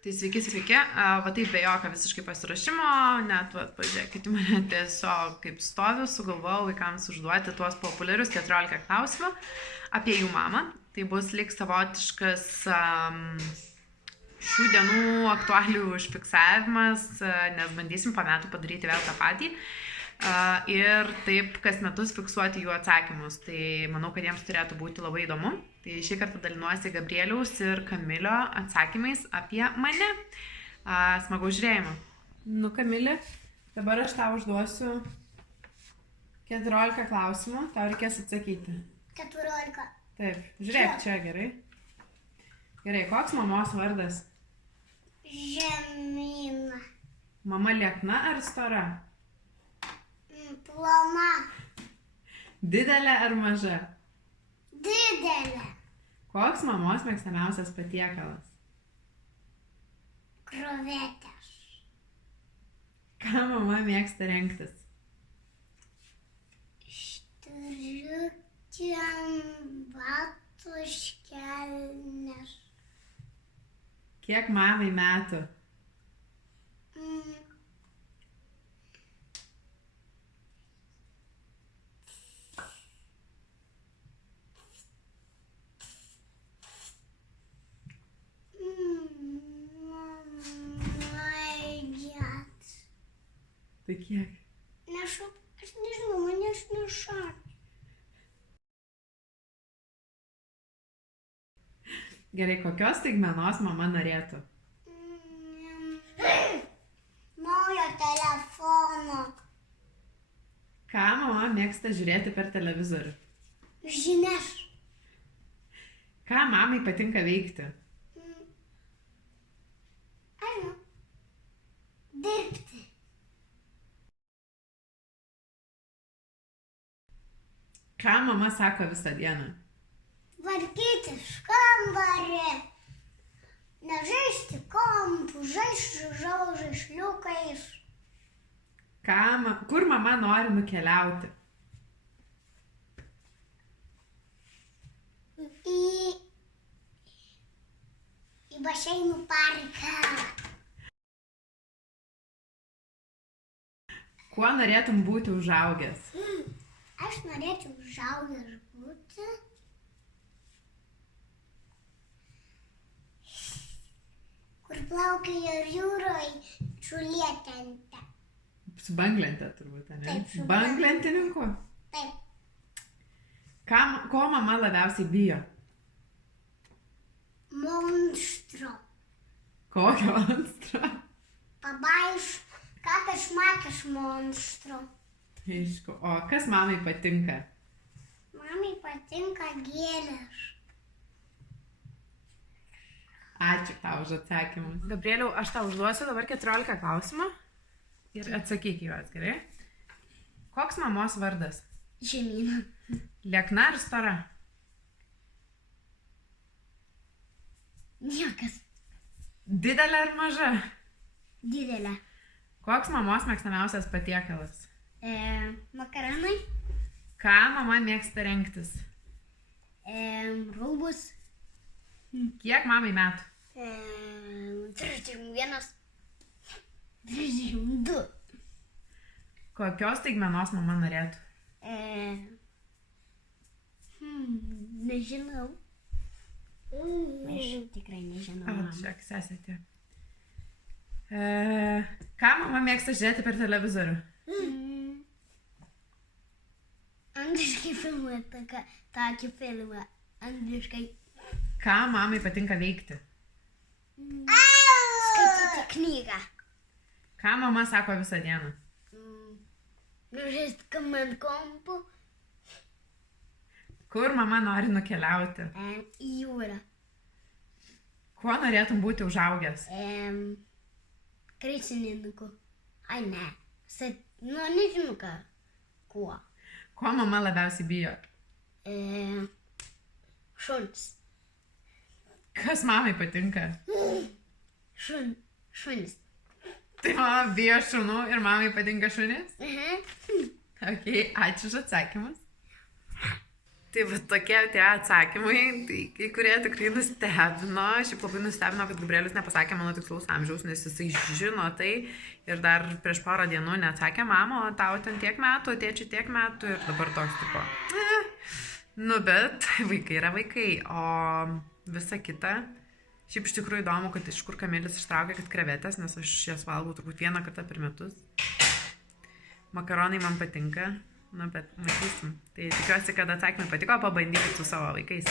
Tai sveiki, sveiki. Va taip be jokio visiškai pasiruošimo, net, va, pažiūrėkit, mane tiesiog kaip stoviu, sugalvojau vaikams užduoti tuos populiarius 14 klausimų apie jų mamą. Tai bus lyg savotiškas šių dienų aktualių užfiksavimas, nes bandysim po metų padaryti vėl tą patį. Ir taip kas metus fiksuoti jų atsakymus. Tai manau, kad jiems turėtų būti labai įdomu. Tai šį kartą dalinuosi Gabrieliaus ir Kamilio atsakymais apie mane. Smagaus žiūrėjimo. Nu, Kamilė, dabar aš tau užduosiu 14 klausimų. Tau reikės atsakyti. 14. Taip, žiūrėk čia, gerai. Gerai, koks mamos vardas? Žemyna. Mama liekna ar stora? Plona. Didelė ar maža? Didelė. Koks mamos mėgstamiausias patiekalas? Krovetės. Ką mama mėgsta rengtis? Striukėm, batus, kelnes. Kiek mamai metų? Tai kiek? Aš nežinau, manęs nešakė. Gerai, kokios staigmenos mama norėtų? Naujo telefono. Ką mama mėgsta žiūrėti per televizorių? Žinias. Ką mamai patinka veikti? Aš žinau. Dirbti. Ką mama sako visą dieną? Varkytis kambarį. Nežaisti kompų, žaisti žaisliukais. Kur mama nori nukeliauti? Į baseinų parką. Kuo norėtum būti užaugęs? Aš norėčiau užaugęs būti kur plaukioja jūroje žulietente. Su banglente turbūt, ne? Taip, su Banglentininku? Taip. Ko mama labiausiai bijo? Monstro. Kokio monstro? Kakas makas monstro. Aišku. O kas mamai patinka? Mamai patinka gėlės. Ačiū tau už atsakymus. Gabrieliau, aš tau užduosiu dabar 14 klausimų ir atsakyk juos, gerai? Koks mamos vardas? Žemyna. Liekna ar stora? Niekas. Didelė ar maža? Didelė. Koks mamos mėgstamiausias patiekalas? Makaronai. Ką mama mėgsta rengtis? Rūbus. Kiek mamai metų? 31. 32. Kokios staigmenos mama norėtų? Nežinau. Aš tikrai nežinau. Žiūrėk, sesėtė. Ką mama mėgsta žiūrėti per televizorių? Angliškai filmuoja tokį filmą. Angliškai. Ką mamai patinka veikti? Skaityti knygą. Ką mama sako visą dieną? Žaisti ant kompų. Kur mama nori nukeliauti? Į jūrą. Kuo norėtum būti užaugęs? Krisininku. Ai ne. Nežinau ką. Kuo. Ko mama labiausiai bijo? Šuns. Kas mamai patinka? Šunis. Tai mama bijo šunų ir mamai patinka šunis? Ok, ačiū už atsakymus. Tai va tokie tie atsakymai, tai kai kurie tikrai nustebino. Šiaip labai nustebino, kad Gabrielius nepasakė mano tikslaus amžiaus, nes jisai žino tai ir dar prieš porą dienų neatsakė, mamo, tau ten tiek metų, tėčiui tiek metų ir dabar toks tipo. Nu, bet vaikai yra vaikai, o visa kita. Šiaip iš tikrųjų įdomu, kad iš kur Kamilis ištraukė, kad krevetės, nes aš jas valgau turbūt vieną kartą per metus. Makaronai man patinka. Nu, bet matysim. Tai tikiuosi, kad atsakymai patiko, pabandykit su savo vaikais.